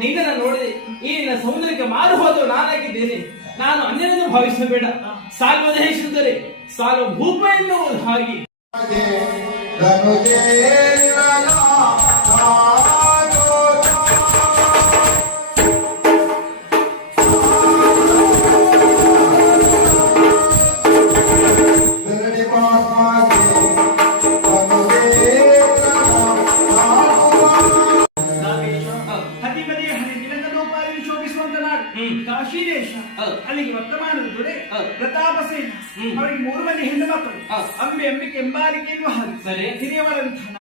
ನಿನ್ನನ್ನು ನೋಡಿದೆ. ಈ ನಿನ್ನ ಸೌಂದರ್ಯಕ್ಕೆ ಮಾರು ಹೋದವು ನಾನಾಗಿದ್ದೇನೆ. ನಾನು ಅನ್ಯನನ್ನು ಭಾವಿಸಬೇಡ. ಸಾಲ್ವದೇ सालों सार्वभूमेंद्र उधारी ಶೋಭಿಸುವಂತ ನಾಡು. ಕಾಶಿ ದೇಶ. ಅಲ್ಲಿಗೆ ವರ್ತಮಾನದ ದೊರೆ ಪ್ರತಾಪ ಸೇನ. ಅವರಿಗೆ ಮೂರು ಮಂದಿ ಹೆಣ್ಣು ಮಕ್ಕಳು. ಅಂಬೆ ಅಂಬಿಕೆ ಎಂಬಾಲಿಕೆ ಎನ್ನುವ ಹಾಗೆ ಸರಿ. ಹಿರಿಯವರಂತಹ